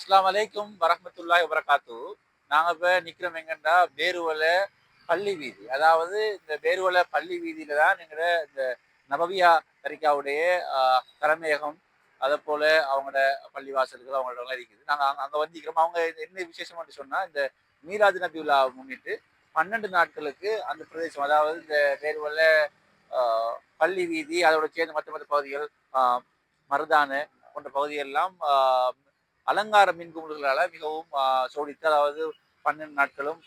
அஸ்ஸலாமு அலைக்கும் வரஹ்மத்துல்லாஹி வபரகாத்து. நாங்க இப்ப நிக்கிறோம் எங்கண்டா பேருவல பள்ளி வீதி. அதாவது இந்த பேருவல பள்ளி வீதியில தான் எங்கட இந்த நபவியா தரிகாவுடைய தலைமையகம், அதை போல அவங்களோட பள்ளிவாசல்கள் அவங்களோட இருக்குது. நாங்க அங்க அங்க வந்திக்கிறோம். அவங்க என்ன விசேஷம்னு சொன்னா, இந்த மீலாது நபி விழாவை முன்னிட்டு 12 நாட்களுக்கு அந்த பிரதேசம், அதாவது இந்த பேருவல பள்ளி வீதி, அதோட சேர்ந்த மற்ற மற்ற பகுதிகள், மருதான போன்ற பகுதியெல்லாம் அலங்கார மின் குமிழ்களால் மிகவும் சோடித்து, அதாவது 12 நாட்களும்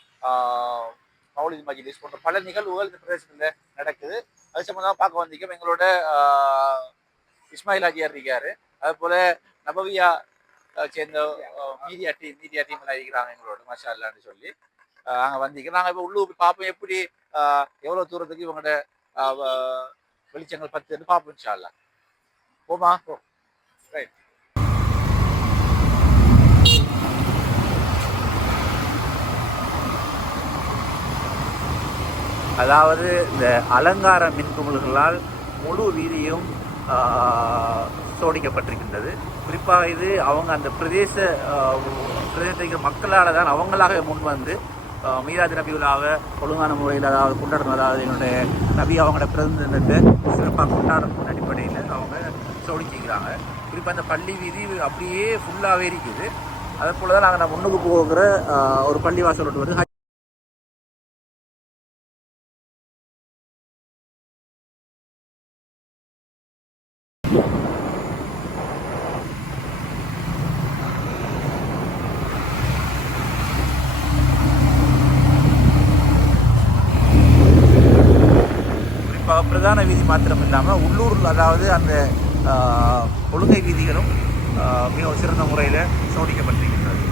மௌலித் மஜ்லிஸ் போன்ற பல நிகழ்வுகள் இந்த பிரதேசத்தில் நடக்குது. அது சம்பந்தமாக பார்க்க வந்திருக்கோம். எங்களோட இஸ்மாயில் ஆஜியார் இருக்காரு. அது போல நபவியா சேர்ந்த மீடியா டீம் எல்லாம் இருக்கிறாங்க எங்களோட, மாஷா அல்லான்னு சொல்லி அங்கே வந்திருக்கோம். நாங்கள் இப்போ உள்ளூர் பார்ப்போம் எப்படி எவ்வளோ தூரத்துக்கு இவங்களோட வெளிச்சங்கள் பத்துன்னு பார்ப்போம். இன்ஷா அல்லாஹ் போமா. ரைட். அதாவது இந்த அலங்கார மின்குமிழ்களால் முழு வீதியும் சோடிக்கப்பட்டிருக்கின்றது. குறிப்பாக இது அவங்க அந்த பிரதேச மக்களால் தான் அவங்களாக முன் வந்து மீலாது நபி விழாவை ஒழுங்கான முறையில் அதாவது கொண்டாடணும். அதாவது என்னுடைய நபி அவங்களோட பிறந்த சிறப்பாக கொண்டாடணும் அடிப்படையில் அவங்க சோடிச்சிக்கிறாங்க. குறிப்பாக அந்த பள்ளி வீதி அப்படியே ஃபுல்லாகவே இருக்குது. அதே போல் தான் நாங்கள் முன்னுக்கு போகிற ஒரு பள்ளிவாசல் ஒன்று வந்து பிரதான வீதி மாத்திரம் இல்லாமல் உள்ளூரில், அதாவது அந்த ஒழுங்கை வீதிகளும் மிக சிறந்த முறையில் சோடிக்கப்பட்டிருக்கின்றது.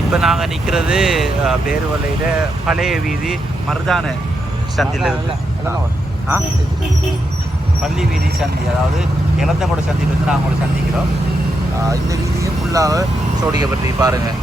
இப்போ நாங்கள் நிற்கிறது பேருவலையில் பழைய வீதி மருதான சந்தியில் பள்ளி வீதி சந்தி, அதாவது இளந்தங்கோட சந்தியில் வந்து நாங்கள் உங்களை சந்திக்கிறோம். இந்த வீதியும் ஃபுல்லாக சோடிக்கப்பட்டு பாருங்கள்.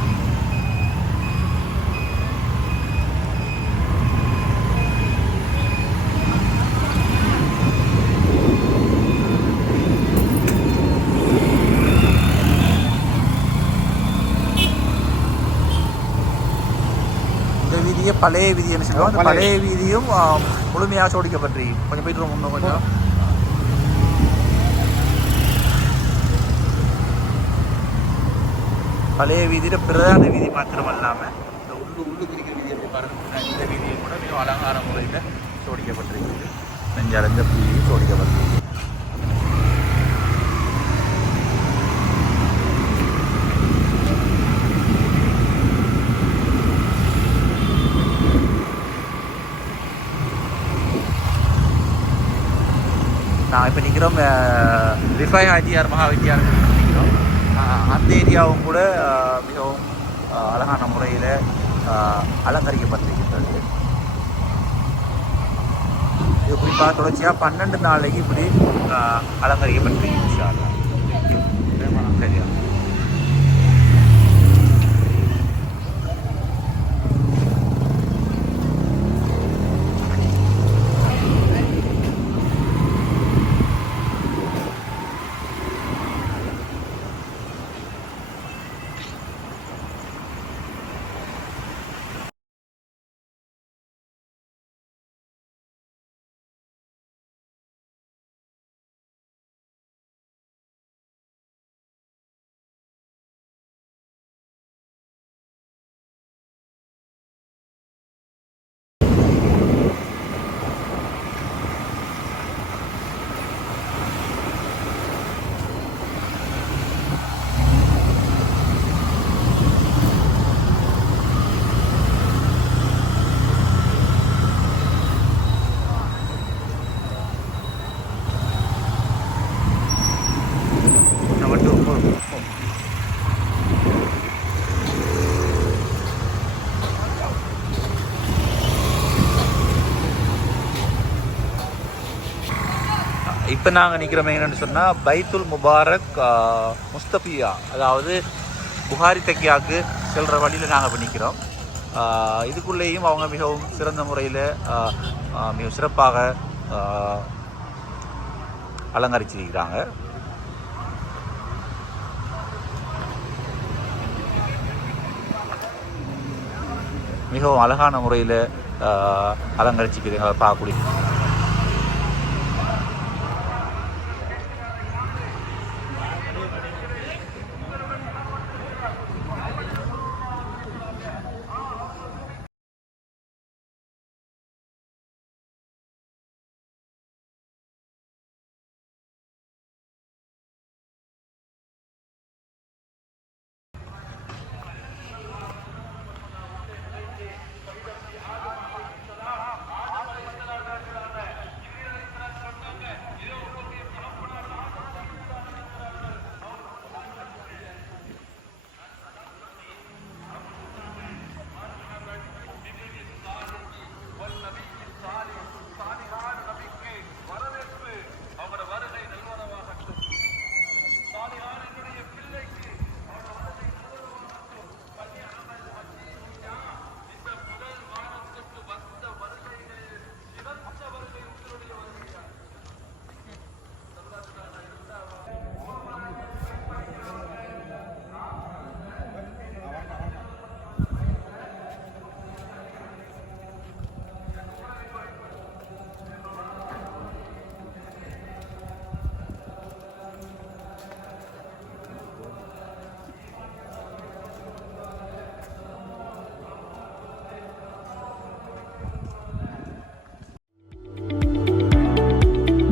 பழைய வீதின்னு சொல்லுவோம். அந்த பழைய வீதியும் முழுமையாக சோடிக்கப்பட்டு கொஞ்சம் போயிட்டு இன்னும் கொஞ்சம் பழைய வீதியில் பிரதான வீதி மாத்திரம் இல்லாமல் இந்த உள்ளுக்கு இருக்கிற வீதி எப்படி பாருங்க, இந்த வீதியை கூட மிகவும் அலங்கார முறையில் சோடிக்கப்பட்டிருக்குது. நெஞ்சடைஞ்ச வீதியும் சோடிக்கப்பட்டிருக்கு. நான் இப்போ நிற்கிறோம் ரிஃபாய் ஹாஜியார் மகா வித்தியாலயத்தில் நிற்கிறோம். அந்த ஏரியாவும் கூட மிகவும் அழகான முறையில் அலங்கரிக்கப்பட்டிருக்கின்றது. இது குறிப்பாக தொடர்ச்சியாக 12 நாளைக்கு இப்படி அலங்கரிக்கப்பட்டிருக்கு. சரியா? இப்போ நாங்கள் நிற்கிறோம் என்னென்னு சொன்னால் பைத்துல் முபாரக் முஸ்தபியா, அதாவது புகாரி தக்கியாவுக்கு செல்கிற வழியில் நாங்கள் இப்போ நிற்கிறோம். இதுக்குள்ளேயும் அவங்க மிகவும் சிறந்த முறையில் மிக சிறப்பாக அலங்கரிச்சிருக்கிறாங்க. மிகவும் அழகான முறையில் அலங்கரிச்சிக்கிறீங்க பார்க்கக்கூடிய.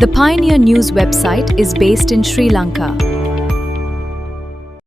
The Pioneer News website is based in Sri Lanka.